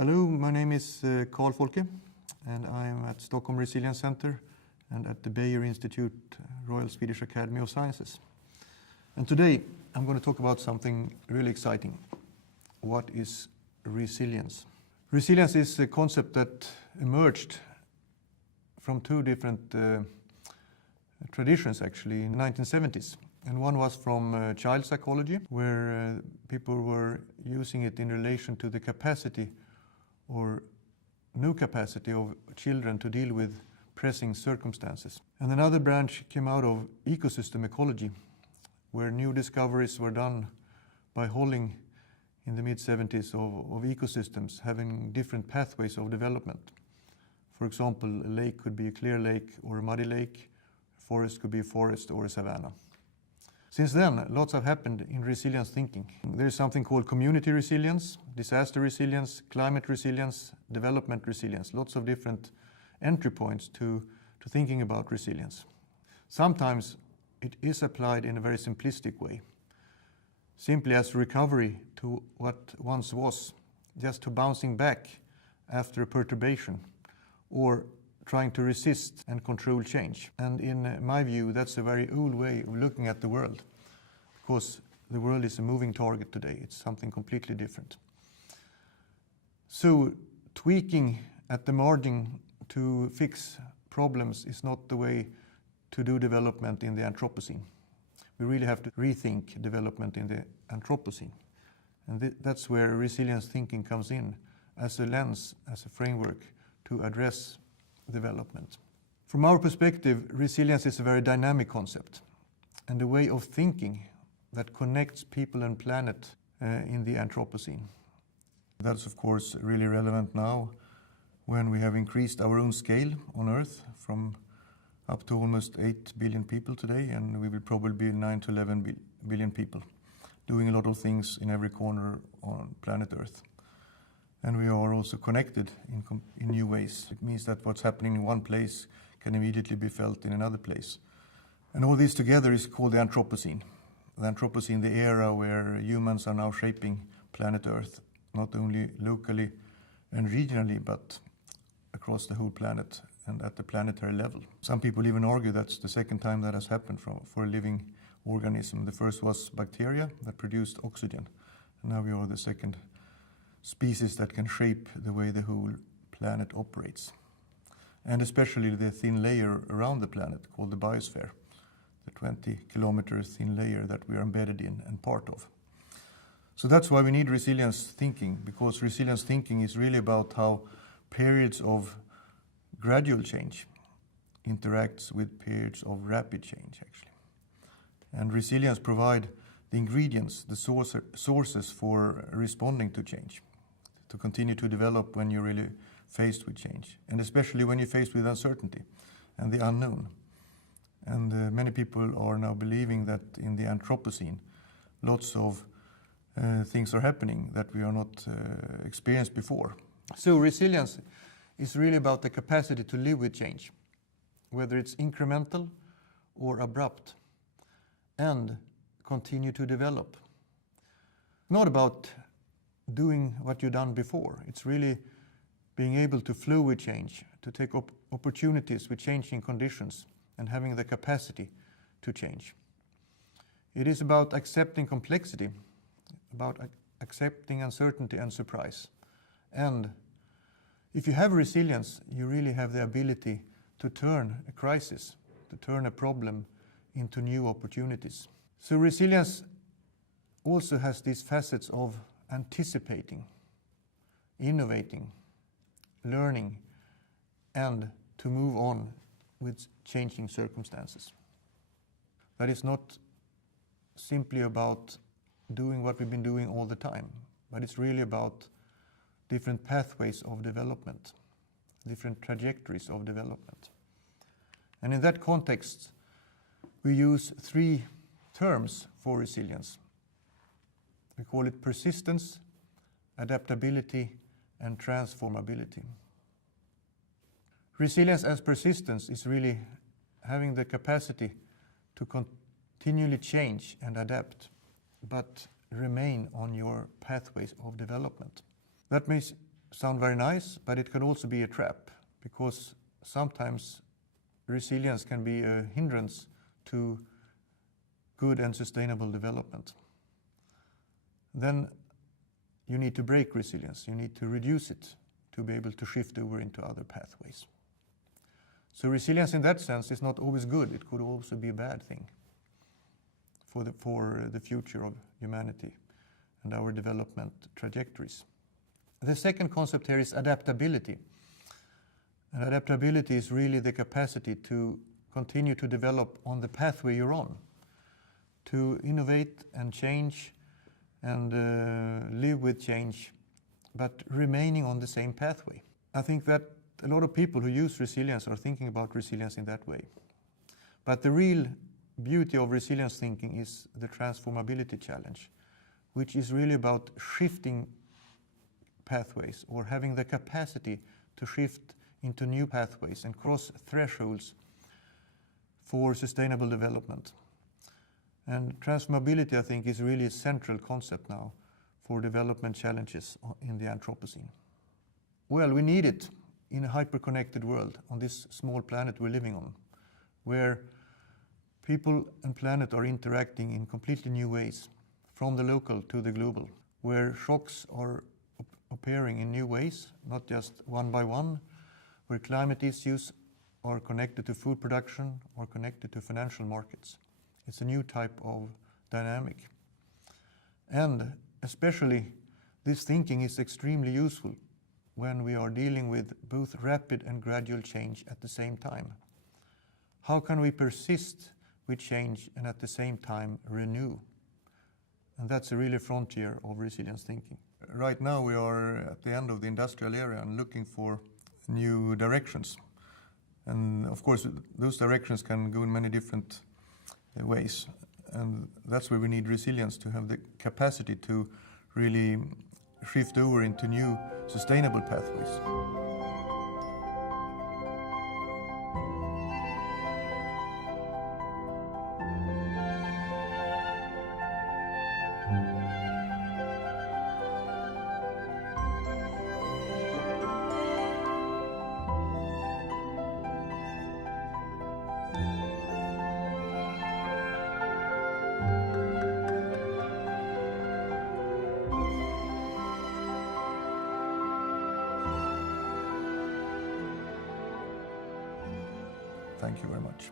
Hello, my name is Carl Folke, and I am at Stockholm Resilience Center and at the Bayer Institute, Royal Swedish Academy of Sciences. And today I'm going to talk about something really exciting. What is resilience? Resilience is a concept that emerged from two different traditions actually in the 1970s. And one was from child psychology, where people were using it in relation to the capacity or new capacity of children to deal with pressing circumstances. And another branch came out of ecosystem ecology, where new discoveries were done by Holling in the mid-70s of ecosystems having different pathways of development. For example, a lake could be a clear lake or a muddy lake, a forest could be a forest or a savanna. Since then, lots have happened in resilience thinking. There is something called community resilience, disaster resilience, climate resilience, development resilience, lots of different entry points to thinking about resilience. Sometimes it is applied in a very simplistic way, simply as recovery to what once was, just to bouncing back after a perturbation, or trying to resist and control change. And in my view, that's a very old way of looking at the world, because the world is a moving target today. It's something completely different. So tweaking at the margin to fix problems is not the way to do development in the Anthropocene. We really have to rethink development in the Anthropocene. And that's where resilience thinking comes in as a lens, as a framework to address development. From our perspective, resilience is a very dynamic concept and a way of thinking that connects people and planet in the Anthropocene. That's of course really relevant now when we have increased our own scale on Earth from up to almost 8 billion people today, and we will probably be 9 to 11 billion people doing a lot of things in every corner on planet Earth. And we are also connected in new ways. It means that what's happening in one place can immediately be felt in another place. And all this together is called the Anthropocene. The Anthropocene, the era where humans are now shaping planet Earth, not only locally and regionally, but across the whole planet and at the planetary level. Some people even argue that's the second time that has happened for a living organism. The first was bacteria that produced oxygen. And now we are the second species that can shape the way the whole planet operates. And especially the thin layer around the planet called the biosphere, the 20-kilometer thin layer that we are embedded in and part of. So that's why we need resilience thinking, because resilience thinking is really about how periods of gradual change interacts with periods of rapid change, actually. And resilience provide the ingredients, the sources for responding to change, to continue to develop when you're really faced with change, and especially when you're faced with uncertainty and the unknown. And many people are now believing that in the Anthropocene, lots of things are happening that we are not experienced before. So resilience is really about the capacity to live with change, whether it's incremental or abrupt, and continue to develop. Not about doing what you've done before. It's really being able to flow with change, to take opportunities with changing conditions and having the capacity to change. It is about accepting complexity, about accepting uncertainty and surprise. And if you have resilience, you really have the ability to turn a crisis, to turn a problem into new opportunities. So resilience also has these facets of anticipating, innovating, learning, and to move on with changing circumstances. That is not simply about doing what we've been doing all the time, but it's really about different pathways of development, different trajectories of development. And in that context, we use 3 terms for resilience. We call it persistence, adaptability, and transformability. Resilience as persistence is really having the capacity to continually change and adapt, but remain on your pathways of development. That sound very nice, but it can also be a trap, because sometimes resilience can be a hindrance to good and sustainable development. Then you need to break resilience. You need to reduce it to be able to shift over into other pathways. So resilience in that sense is not always good. It could also be a bad thing for the future of humanity and our development trajectories. The second concept here is adaptability. And adaptability is really the capacity to continue to develop on the pathway you're on, to innovate and change and live with change, but remaining on the same pathway. I think that a lot of people who use resilience are thinking about resilience in that way. But the real beauty of resilience thinking is the transformability challenge, which is really about shifting pathways or having the capacity to shift into new pathways and cross thresholds for sustainable development. And transformability, I think, is really a central concept now for development challenges in the Anthropocene. Well, we need it in a hyper-connected world on this small planet we're living on, where people and planet are interacting in completely new ways, from the local to the global, where shocks are appearing in new ways, not just one by one, where climate issues are connected to food production or connected to financial markets. It's a new type of dynamic. And especially this thinking is extremely useful when we are dealing with both rapid and gradual change at the same time. How can we persist with change and at the same time renew? And that's a really frontier of resilience thinking. Right now we are at the end of the industrial era and looking for new directions. And of course, those directions can go in many different ways. And that's where we need resilience, to have the capacity to really shift over into new sustainable pathways. Thank you very much.